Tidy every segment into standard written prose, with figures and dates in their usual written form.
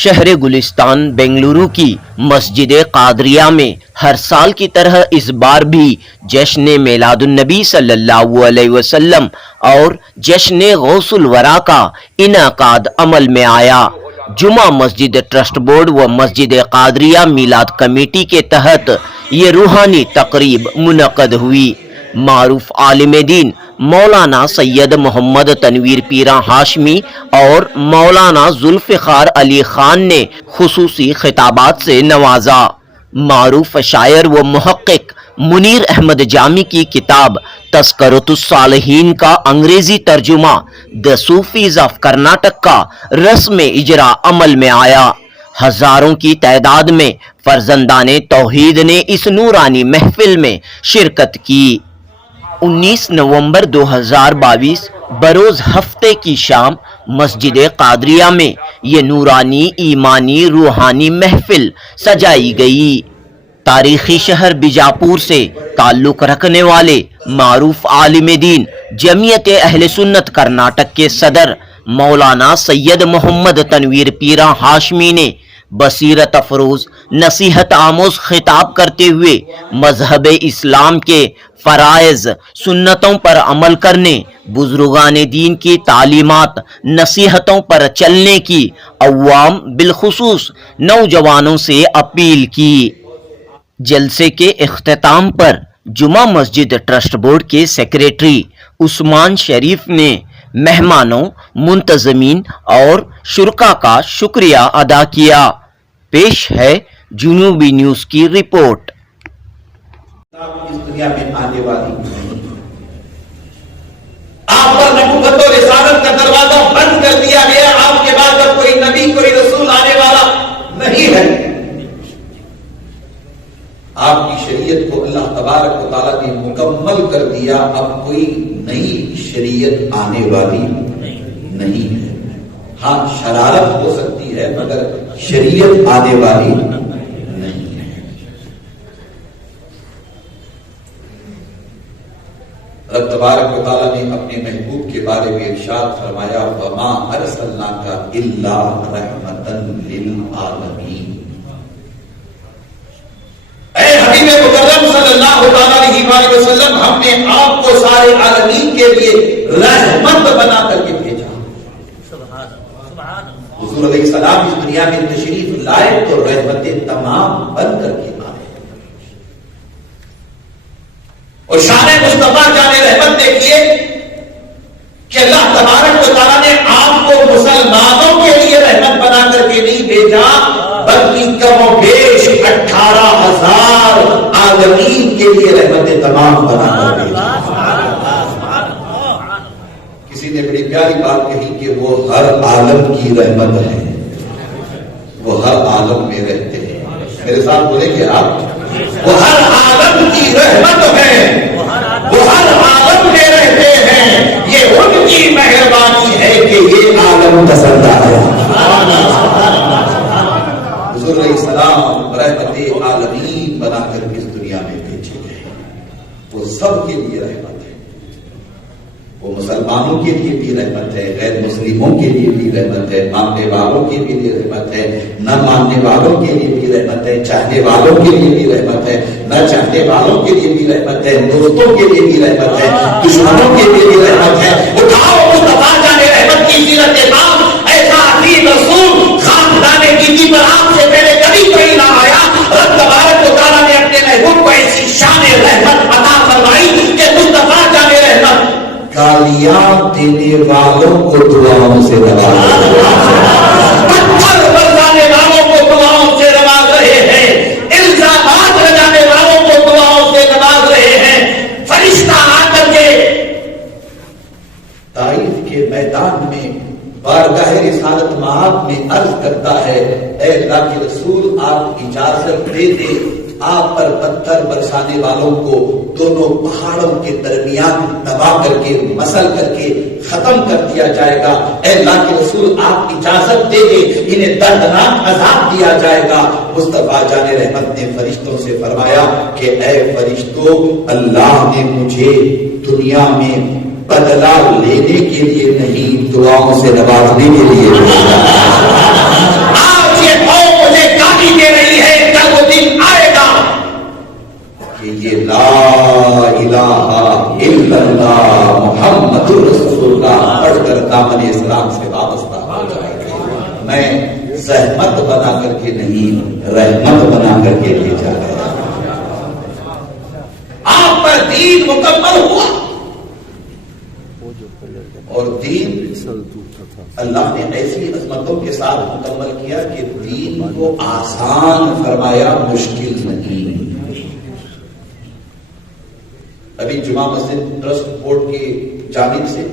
شہر گلستان بنگلورو کی مسجد قادریہ میں ہر سال کی طرح اس بار بھی جشن میلاد النبی صلی اللہ علیہ وسلم اور جشن غوث الورا کا انعقاد عمل میں آیا۔ جمعہ مسجد ٹرسٹ بورڈ و مسجد قادریہ میلاد کمیٹی کے تحت یہ روحانی تقریب منعقد ہوئی۔ معروف عالم دین مولانا سید محمد تنویر پیراں ہاشمی اور مولانا ذوالفقار علی خان نے خصوصی خطابات سے نوازا۔ معروف شاعر و محقق منیر احمد جامی کی کتاب تذکرۃ الصالحین کا انگریزی ترجمہ دی صوفیز آف کرناٹک کا رسم اجرا عمل میں آیا۔ ہزاروں کی تعداد میں فرزندان توحید نے اس نورانی محفل میں شرکت کی۔ 19 نومبر 2022 بروز ہفتے کی شام مسجد قادریہ میں یہ نورانی ایمانی روحانی محفل سجائی گئی۔ تاریخی شہر بیجاپور سے تعلق رکھنے والے معروف عالم دین جمعیت اہل سنت کرناٹک کے صدر مولانا سید محمد تنویر پیراں ہاشمی نے بصیرت افروز نصیحت آموز خطاب کرتے ہوئے مذہب اسلام کے فرائض سنتوں پر عمل کرنے، بزرگان دین کی تعلیمات نصیحتوں پر چلنے کی عوام بالخصوص نوجوانوں سے اپیل کی۔ جلسے کے اختتام پر جمعہ مسجد ٹرسٹ بورڈ کے سیکریٹری عثمان شریف نے مہمانوں، منتظمین اور شرکاء کا شکریہ ادا کیا۔ پیش ہے جنوبی نیوز کی رپورٹ۔ اس دنیا میں آنے والی نہیں، آپ پر نبوت و رسالت کا دروازہ بند کر دیا گیا۔ آپ کے بعد اب کوئی نبی کوئی رسول آنے والا نہیں ہے۔ آپ کی شریعت کو اللہ تبارک و تعالیٰ نے مکمل کر دیا، اب کوئی نئی شریعت آنے والی نہیں ہے۔ ہاں شرارت ہو سکتی ہے مگر شریعت آنے والی نہیں ہے۔ رب تبارک و تعالیٰ نے اپنے محبوب کے بارے میں ارشاد فرمایا وَمَا أَرْسَلْنَاكَ إِلَّا رَحْمَةً لِلْعَالَمِينَ۔ اے حبیب مکرم صلی اللہ علیہ وسلم، ہم نے آپ کو سارے عالمین کے لیے رحمت بنا کر کے بھیجا۔ حضور علیہ السلام اس دنیا میں تشریف لائے تو رحمتیں تمام بن کر کے آئے، اور شان مصطفیٰ جان رحمت دیکھیے کہ اللہ تبارک و تعالیٰ نے آپ کو مسلمانوں کے لیے رحمت بنا کر کے نہیں بھیجا، بلکہ کم و بیش 18,000 عالمین کے لیے رحمتیں تمام بنا کر بھیجا۔ کسی نے بڑی پیاری بات کہی کہ وہ ہر عالم کی رحمت ہے، وہ ہر عالم میں رہتے ہیں۔ میرے ساتھ بولیں گے آپ، وہ ہر عالم کی رحمت ہے، وہ ہر عالم میں رہتے ہیں، یہ ان کی مہربانی ہے کہ یہ عالم پسند آیا۔ حضور علیہ السلام رحمت عالمین بنا کر اس دنیا میں بھیجے گئے، وہ سب کے لیے رحمت ہے۔ وہ مسلمانوں کے لیے بھی رحمت ہے، غیر مسلموں کے لیے بھی رحمت ہے، ماننے والوں کے لیے رحمت ہے، نہ ماننے والوں کے لیے بھی رحمت ہے، چاہنے والوں کے لیے بھی رحمت ہے، نہ چاہنے والوں کے لیے بھی رحمت ہے، دوستوں کے لیے بھی رحمت ہے، دشمنوں کے لیے بھی رحمت ہے۔ اٹھاؤ مصطفیٰ جان رحمت کی سیرت نام، ایسا عظیم رسول خاندان گیتی پر آپ سے پہلے کبھی کوئی نہ آیا۔ رب تبارک و تعالیٰ نے اپنے محبوب کو ایسی شان رحمت عطا فرمائی کہ مصطفیٰ جان رحمت گالیاں دینے والوں کو دعاؤں سے نواز رہے ہیں، پتھر برسانے والوں کو دعاؤں سے نواز رہے ہیں، الزامات لگانے والوں کو دعاؤں سے نواز رہے ہیں۔ فرشتہ آ کر کے طائف کے میدان میں بارگاہ رسالت مآب میں عرض کرتا ہے، اے اللہ کے رسول آپ اجازت دے دیں، آپ پر پتھر برسانے والوں کو دونوں پہاڑوں کے درمیان دبا کر کے مسل کر کے ختم کر دیا جائے گا۔ اے اللہ کے رسول آپ اجازت دے دیں، انہیں دردناک عذاب دیا جائے گا۔ مصطفیٰ جان رحمت نے فرشتوں سے فرمایا کہ اے فرشتوں، اللہ نے مجھے دنیا میں بدلہ لینے کے لیے نہیں، دعاؤں سے نوازنے کے لیے بھیجا۔ الا اللہ محمد رسول اللہ پڑھ کر دامن اسلام سے وابستہ ہو جائے گا. میں زحمت بنا کر کے نہیں، رحمت بنا کر کے بھیجا گیا. آپ پر دین مکمل ہوا، اور دین اللہ نے ایسی عظمتوں کے ساتھ مکمل کیا کہ دین کو آسان فرمایا، مشکل نہیں. ابھی جمعہ مسجد ٹرسٹ بورڈ کی جانب سے،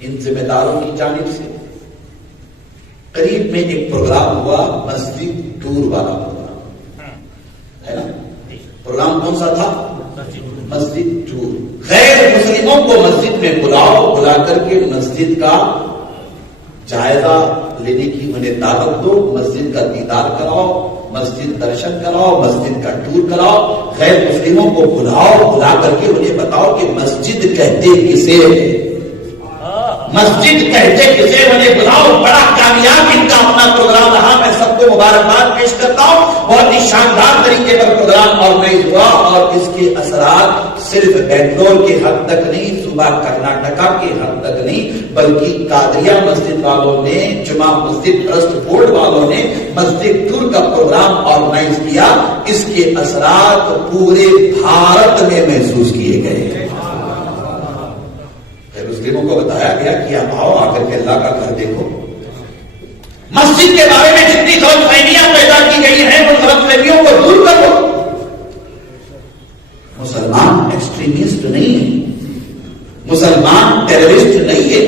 ان ذمہ داروں کی جانب سے قریب میں ایک پروگرام ہوا، مسجد ٹور والا پروگرام ہے نا. پروگرام کون سا تھا؟ مسجد ٹور. غیر مسلموں کو مسجد میں بلاؤ، بلا کر کے مسجد کا جائزہ لینے کی انہیں دعوت دو، مسجد کا دیدار کراؤ، مسجد درشن کراؤ، مسجد کا ٹور کراؤ. غیر مسلموں کو بلاؤ، بلا کر کے انہیں بتاؤ کہ مسجد کہتے کسے، مسجد کہتے کسے، انہیں بلاؤ. بڑا کامیاب ان کا اپنا پروگرام رہا. میں سب کو مبارکباد پیش کرتا ہوں. بہت ہی شاندار طریقے پر پروگرام آرگنائز ہوا، اور اس کے اثرات صرف بنگلور کے حد تک نہیں، صوبہ کرناٹکا کے حد تک نہیں، بلکہ قادریہ مسجد والوں نے، جمعہ مسجد ٹرسٹ بورڈ والوں نے مسجد ٹور کا پروگرام آرگنائز کیا. اس کے اثرات پورے بھارت میں محسوس کیے گئے. مسلموں کو بتایا گیا کہ آپ آؤ، آ کر کے اللہ کا گھر دیکھو. مسجد کے بارے میں جتنی غلط فہمیاں پیدا کی گئی ہیں، ان غلط فہمیوں کو دور کرو. مسلمان ایکسٹریمسٹ نہیں ہے، مسلمان ٹیررسٹ نہیں ہے،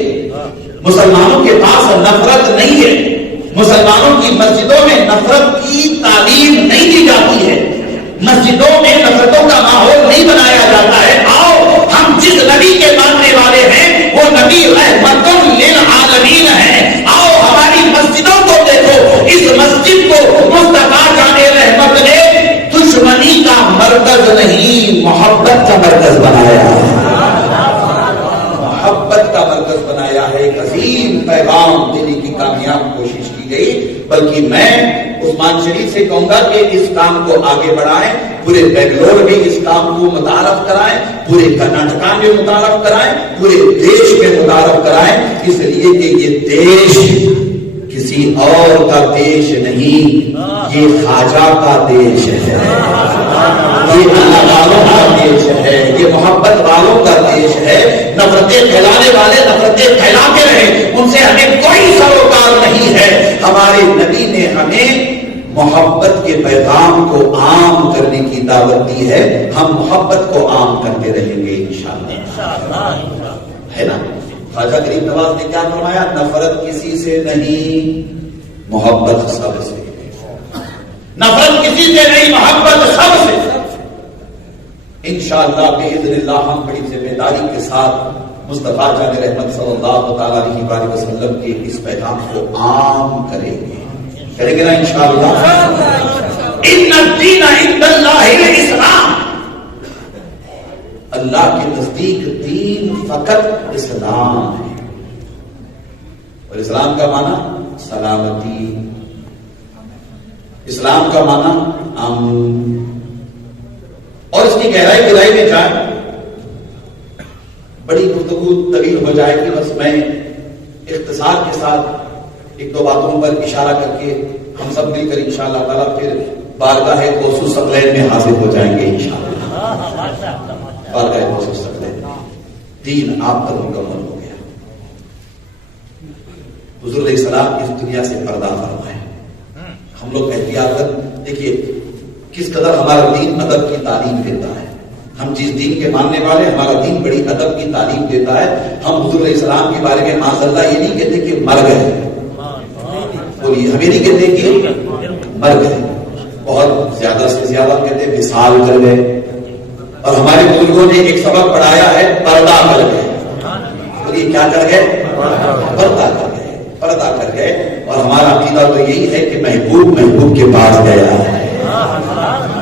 مسلمانوں کے پاس نفرت نہیں ہے، مسلمانوں کی مسجدوں میں نفرت کی تعلیم نہیں دی جاتی ہے، مسجدوں میں نفرتوں کا ماحول نہیں بنایا جاتا ہے. آؤ، ہم جس نبی کے ماننے والے ہیں وہ نبی رحمت للعالمین ہے. آؤ ہماری مسجدوں کو دیکھو. اس مسجد کو مصطفیٰ جان رحمت نے دشمنی کا مرکز نہیں، محبت کا مرکز بنایا ہے، محبت کا مرکز بنایا ہے. ایک عظیم پیغام دینے کی کامیاب کوشش کی گئی. بلکہ میں عثمان شریف سے کہوں گا کہ اس کام کو آگے بڑھائیں، پورے بنگلور میں اس کام کو متعارف کرائیں، پورے کرناٹکا میں متعارف کرائیں، پورے دیش میں متعارف کرائیں. اس لیے کہ یہ دیش کسی اور کا دیش نہیں، یہ خواجہ کا دیش ہے، یہ اللہ والوں کا دیش ہے، یہ محبت والوں کا دیش ہے. نفرتیں پھیلانے والے نفرتیں پھیلاتے رہے، ان سے ہمیں کوئی سروکار نہیں ہے. ہمارے نبی نے ہمیں محبت کے پیغام کو عام کرنے کی دعوت دی ہے. ہم محبت کو عام کرتے رہیں گے انشاءاللہ، ہے نا. خواجہ غریب نواز نے کیا فرمایا؟ نفرت کسی سے نہیں، محبت سب سے. نفرت کسی سے نہیں، محبت سب سے. انشاءاللہ باذن اللہ ہم بڑی ذمہ داری کے ساتھ مصطفیٰ جان رحمت صلی اللہ تعالی علیہ وسلم کے اس پیغام کو عام کریں گے. کریں گے نا انشاءاللہ. ان الدین عند اللہ الاسلام، اللہ کے نزدیک دین فقط اسلام ہے. اور اسلام کا معنی سلامتی، اسلام کا معنی امن. اور اس کی گہرائی میں جائیں، بڑی گفتگو طویل ہو جائے گی. بس میں اختصار کے ساتھ ایک دو باتوں پر اشارہ کر کے ہم سب مل کر انشاءاللہ تعالیٰ پھر بارگاہ قوسو ثقلین میں حاضر ہو جائیں گے انشاءاللہ. بارگاہ قوسو ثقلین، دین آپ پر مکمل ہو گیا. حضور علیہ السلام اس دنیا سے پردہ فرمائے. ہم لوگ احتیاطاً دیکھیے کس قدر ہمارا دین ادب کی تعلیم دیتا ہے. ہم جس دین کے ماننے والے، ہمارا دین بڑی ادب کی تعلیم دیتا ہے. ہم حضور علیہ السلام کے بارے میں معاذ اللہ یہ نہیں کہتے کہ مر گئے، بولیے ہمیں نہیں کہتے کہ مر گئے. بہت زیادہ سے زیادہ کہتے ہیں وصال کر گئے. اور ہمارے بزرگوں نے ایک سبق پڑھایا ہے، پردہ کر گئے. بولیے کیا کر گئے؟ پردہ کر گئے، پردہ کر گئے. اور ہمارا عقیدہ تو یہی ہے کہ محبوب کے پاس گیا ہے.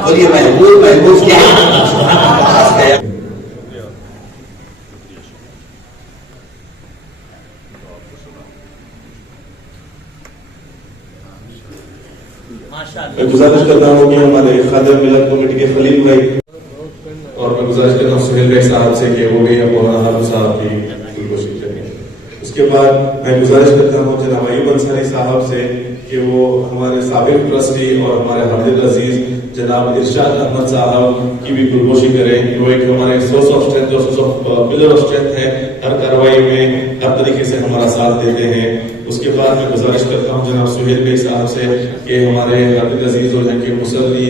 بولیے محبوب کے پاس گیا. میں گزارش کرتا ہوں کہ ہمارے خادم ملت کمیٹی کے خلیل بھائی، اور میں گزارش کرتا ہوں سہیل بھائی صاحب سے کہ وہ بھی مولانا حافظ صاحب کی گلگوشی کریں. اس کے بعد میں گزارش کرتا ہوں جناب ایوب انصاری صاحب سے کہ وہ ہمارے سابق ٹرسٹی اور ہمارے حامد العزیز جناب ارشاد احمد صاحب کی بھی گلگوشی کریں. وہ ایک ہمارے سورس آف اسٹرینتھ اور source of pillar of strength ہے, ہر کارروائی میں ہر طریقے سے ہمارا ساتھ دیتے ہیں. اس کے بعد میں گزارش کرتا ہوں جناب سہیل بھائی صاحب سے کہ ہمارے حامد العزیز اور جن کے مسلی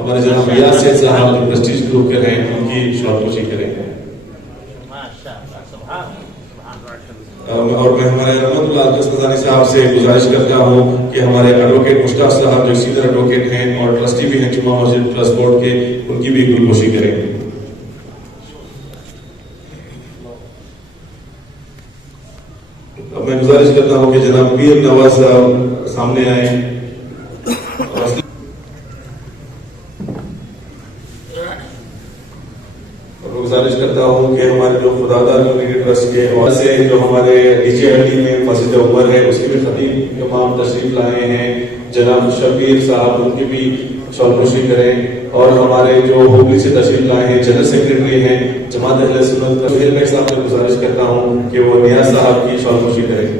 ہمارے جناب ریاض سید صاحب جو پریسٹیج گروپ کے ہیں ان کی شارکوشی کریں. اور میں ہمارے رحمت اللہ اسقزانی صاحب سے گزارش کرتا ہوں کہ ہمارے ایڈوکیٹ مشتاق صاحب جو سینئر ایڈوکیٹ ہیں اور ٹرسٹی بھی ہیں جمعہ مسجد ٹرسٹ بورڈ کے, ان کی بھی گلگوشی کریں. اب میں گزارش کرتا ہوں کہ جناب پیر نواز صاحب سامنے آئیں. گزارش کرتا ہوں کہ ہمارے جو خدادار کمیونٹی ٹرسٹ کے اور سے جو ہمارے ڈی جے ہلڈی میں مسجد عمر ہے اس کے بھی خطیب امام تشریف لائے ہیں جناب شبیر صاحب, ان کی بھی شارکوشی کریں. اور ہمارے جو ہوبلی سے تشریف لائے ہیں جنرل سیکرٹری ہیں جماعت اہل سنت سہیل بھائی صاحب سے گزارش کرتا ہوں کہ وہ نیاز صاحب کی شارکوشی کریں.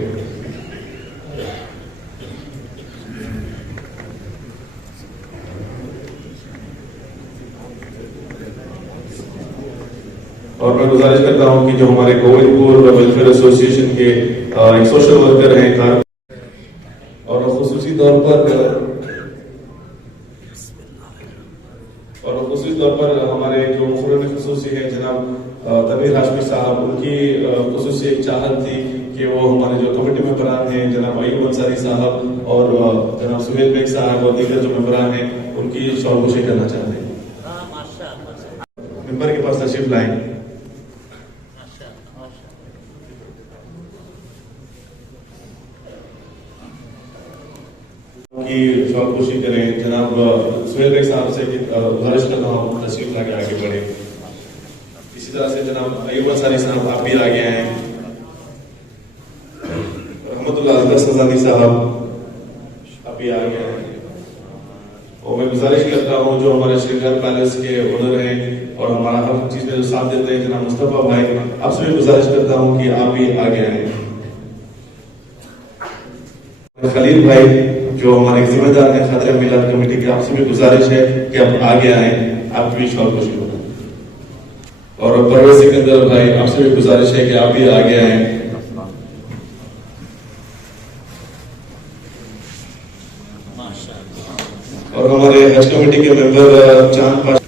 اور میں گزارش کرتا ہوں کہ جو ہمارے گووند پور ویلفیئر ایسوسی ایشن کے ایک سوشل ورکر ہیں اور خصوصی طور پر ہمارے جو مقرر خصوصی ہیں جناب تنویر ہاشمی صاحب, ان کی خصوصی ایک چاہت تھی کہ وہ ہمارے جو کمیٹی ممبران ہیں جناب ایوب انصاری صاحب اور جناب سہیل بیگ صاحب اور دیگر جو ممبران ہیں ان کی شارکوشی کرنا چاہتے ہیں. ممبر کے پاس تشریف لائیں. کی شارکوشی کریں. جناب سہیل بیگ صاحب سے گزارش کرتا ہوں تشریف لا کے آگے بڑھیں. اسی طرح سے جناب ایوب انصاری صاحب آپ بھی آگے آئے ہیں. رحمت اللہ اسقزانی صاحب آپ بھی آگے آئے ہیں. اور میں گزارش کرتا ہوں جو ہمارے شرنگار پیلس کے اونر ہیں اور ہمارا ہر چیز میں جو ساتھ دیتے ہیں جناب مصطفیٰ بھائی, آپ سے بھی گزارش کرتا ہوں کہ آپ بھی آگے آئیں. خلیل بھائی جو ہمارے ذمہ دار ہیں خادرہ میلاد کمیٹی کے, آپ سے بھی گزارش ہے کہ آپ آگے آئیں, آپ بھی شارکوشی کریں. اور پرویز سکندر بھائی, آپ سے بھی گزارش ہے کہ آپ بھی آگے آئیں. اور ہمارے حج کمیٹی کے ممبر چاند پاشا,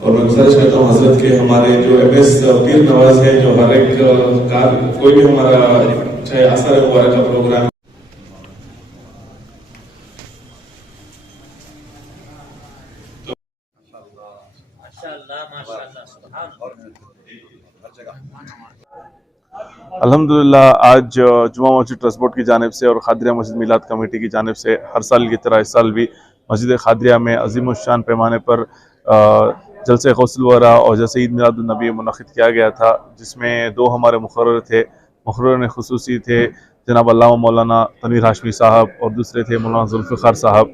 اور میں گزارش کرتا ہوں حضرت کے ہمارے جو ایم ایس پیر نواز ہے جو ہر ایک کار کوئی بھی ہمارا چاہے آثار مبارک کا پروگرام الحمدللہ آج جمعہ مسجد ٹرسٹ بورڈ کی جانب سے اور خادریہ مسجد میلاد کمیٹی کی جانب سے ہر سال کی طرح اس سال بھی مسجد خادریہ میں عظیم الشان پیمانے پر جلسہ غوث الورا اور جلسہ عید میلاد النبی منعقد کیا گیا تھا, جس میں دو ہمارے مقرر تھے. مقررین خصوصی تھے جناب علامہ مولانا تنویر ہاشمی صاحب اور دوسرے تھے مولانا ذوالفقار صاحب.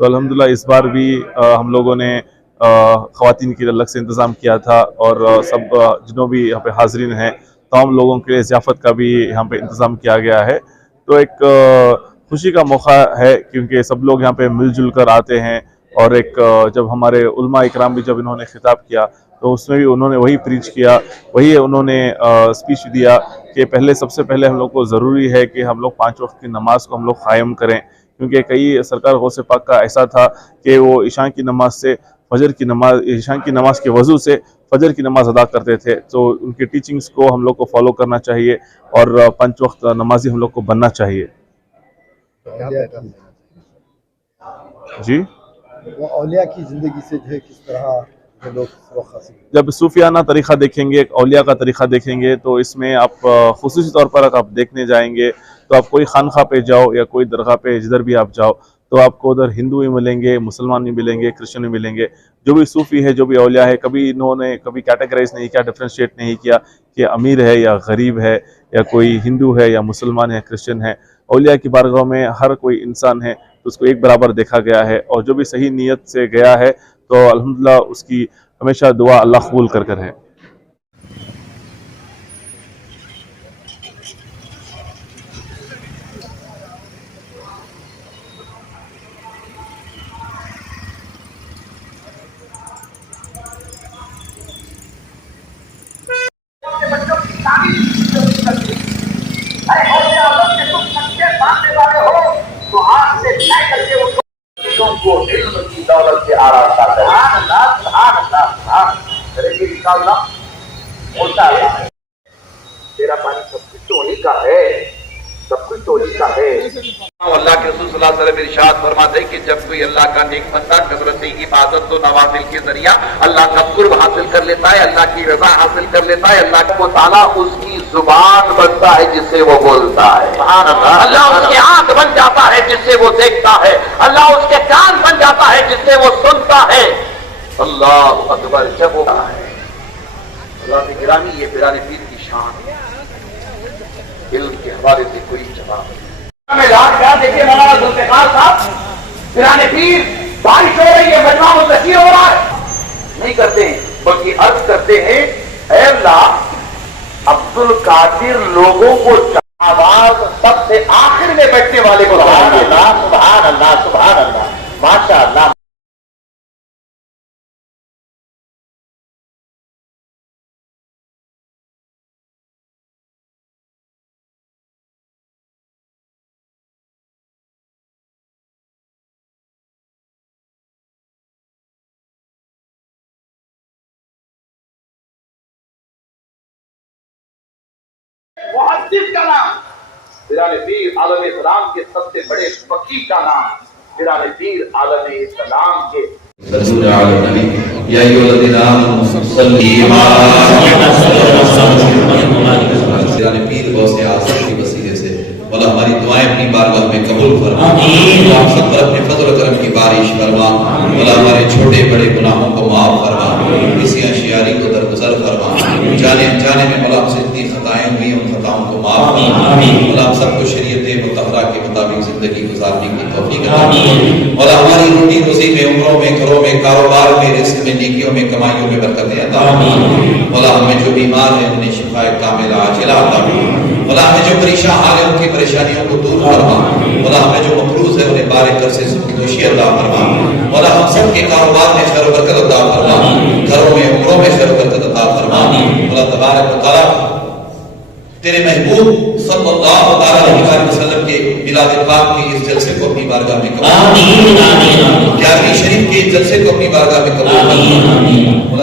تو الحمدللہ اس بار بھی ہم لوگوں نے خواتین کے الگ سے انتظام کیا تھا اور سب جنہوں بھی یہاں پہ حاضرین ہیں تمام لوگوں کے لیے ضیافت کا بھی یہاں پہ انتظام کیا گیا ہے. تو ایک خوشی کا موقع ہے کیونکہ سب لوگ یہاں پہ مل جل کر آتے ہیں. اور ایک جب ہمارے علماء اکرام بھی جب انہوں نے خطاب کیا تو اس میں بھی انہوں نے وہی پریچ کیا, وہی انہوں نے اسپیچ دیا کہ سب سے پہلے ہم لوگ کو ضروری ہے کہ ہم لوگ 5 وقت کی نماز کو ہم لوگ قائم کریں. کیونکہ کئی سرکار غوث پاک کا ایسا تھا کہ وہ عشاء کی نماز سے فجر کی نماز, عشاء کی نماز کے وضو سے فجر کی نماز ادا کرتے تھے. تو ان کی ٹیچنگز کو ہم لوگ کو فالو کرنا چاہیے اور 5 وقت نمازی ہم لوگ کو بننا چاہیے. جی وہ اولیاء کی زندگی سے جو ہے کس طرح لوگ سبق حاصل, جب صوفیانہ طریقہ دیکھیں گے, ایک اولیاء کا طریقہ دیکھیں گے تو اس میں آپ خصوصی طور پر اگر آپ دیکھنے جائیں گے تو آپ کوئی خانقاہ پہ جاؤ یا کوئی درگاہ پہ جدھر بھی آپ جاؤ تو آپ کو ادھر ہندو بھی ملیں گے, مسلمان بھی ملیں گے, کرسچن بھی ملیں گے. جو بھی صوفی ہے, جو بھی اولیاء ہے, کبھی انہوں نے کبھی کیٹیگرائز نہیں کیا, ڈفرینشیٹ نہیں کیا کہ امیر ہے یا غریب ہے یا کوئی ہندو ہے یا مسلمان ہے, کرسچن ہے. اولیاء کی بارگاہ میں ہر کوئی انسان ہے تو اس کو ایک برابر دیکھا گیا ہے. اور جو بھی صحیح نیت سے گیا ہے تو الحمدللہ اس کی ہمیشہ دعا اللہ قبول کر ہے. دولت سے آراستہ تیرا پانی سب کچھ تو انہیں کا ہے, سب کچھ تو انہیں کا ہے. اللہ کے رسول صلی اللہ علیہ وسلم ارشاد فرماتے ہیں کہ جب کوئی اللہ کا نیک بندہ کثرت عبادت و نوافل کے ذریعہ اللہ کا قرب حاصل کر لیتا ہے, اللہ کی رضا حاصل کر لیتا ہے, اللہ کو تعالیٰ اس کی زبان بنتا ہے جس سے وہ بولتا ہے, اللہ اس کی آنکھ بن جاتا ہے جس سے وہ دیکھتا ہے, اللہ اس کے کان بن جاتا ہے جس سے وہ سنتا ہے. اللہ اکبر. جب وہ ہے اللہ کی گرامی, یہ پیران پیر کی شان ہے, علم کے حوالے سے کوئی جواب نہیں. دیکھیے مولانا ذوالفقار صاحب, پیران پیر بارش ہو رہی ہے, مجمع متشیر ہو رہا ہے, نہیں کرتے ہیں بلکہ عرض کرتے ہیں اے اللہ عبد القادر لوگوں کو آواز سب سے آخر میں بیٹھنے والے کو. سبحان اللہ, سبحان اللہ, سبحان اللہ, ماشاء اللہ. محدث کا نام پیران پیر عالم اسلام کے سب سے بڑے فقیہ کا نام پیران پیر عالم اسلام کے رسول عالم یا ایھا الذین آمنوا صلوا پیران پیر غوث اعظم کی وسیلے سے مولا ہماری دعائیں اپنی بارگاہ میں قبول فرما, ہم سب پر اپنے فضل و کرم کی بارش فرما, مولا ہمارے چھوٹے بڑے گناہوں کو معاف فرما, کسی اشیاری کو درگزر فرما, جانے انجانے میں مولا ہم سے اتنی خطائیں ہوئی ان خطاؤں کو معاف فرما, مولا ہم سب کو شریعت مطہرہ کے مطابق زندگی گزارنے کی توفیق عطا فرما, مولا ہماری روٹی روزی میں, عمروں میں, گھروں میں, کاروبار میں, رزق میں, نیکیوں میں, کمائیوں میں برکتیں عطا فرما, مولا ہمیں جو بیمار ہیں انہیں شفاء کاملہ عاجلہ عطا فرما, مولا ہمیں جو پریشان حال ہے ان کی پریشانیوں کو دور فرما, مولا ہمیں جو مقروض ہے انہیں بارک کر سے سکوشی عطا فرما, مولا ہم سب کے کاروبار میں خیر و برکت عطا فرما, گھروں میں, عمروں میں خیر و برکت عطا فرما, مولا تبارک و تعالی تیرے محبوب صلی اللہ علیہ وسلم کے میلاد پاک کے اس جلسے کو اپنی بارگاہ میں قبول فرما, 11ویں شریف کے اس جلسے کو اپنی بارگاہ میں قبول فرما,